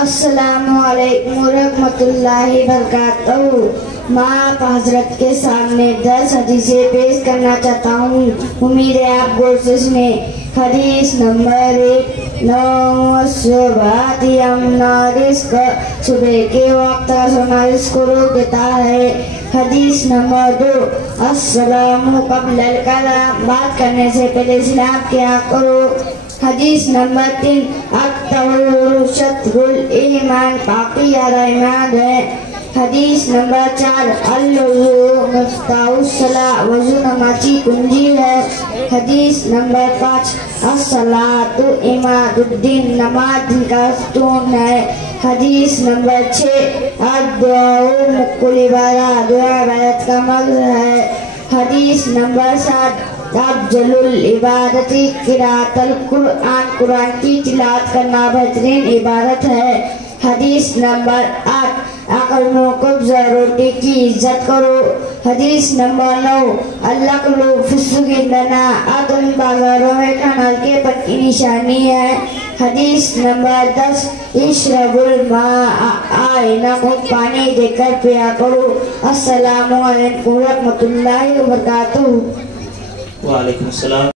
السلام علیکم ورحمۃ اللہ وبرکاتہ۔ میں آپ حضرت کے سامنے 10 حدیثیں پیش کرنا چاہتا ہوں، امید ہے آپ غور سے سنیں۔ حدیث نمبر 1، 9 صبح امنا رزق، صبح کے وقت سونا رزق کو روک دیتا ہے۔ حدیث نمبر 2، السلام قبل الکلام، بات کرنے سے پہلے سلام کیا کرو۔ حدیث نمبر 3، الطہور شطر الایمان، پاکی آدھا ایمان ہے۔ حدیث نمبر 4، الوضوء مفتاح الصلاۃ، وضو نماز کی کنجی ہے۔ حدیث نمبر 5، الصلاۃ عماد الدین، نماز دین کا ستون ہے۔ حدیث نمبر 6، الدعاء مخ العبادۃ، دعا عبادت کا مغز ہے۔ حدیث نمبر 7، افضل العبادت قراءۃ القرآن، قرآن کی تلاوت کرنا بہترین عبادت ہے۔ حدیث نمبر 8، عقل موقف روٹی کی عزت کرو۔ حدیث نمبر 9، العقل فی السوق لنا، عقل بازاروں میں کھانا کے پن کی نشانی ہے۔ حدیث نمبر 10، اشرب الماء، آئینہ کو پانی دے کر پیا کرو۔ السلام علیکم ورحمۃ اللہ وبرکاتہ۔ وعلیکم السلام۔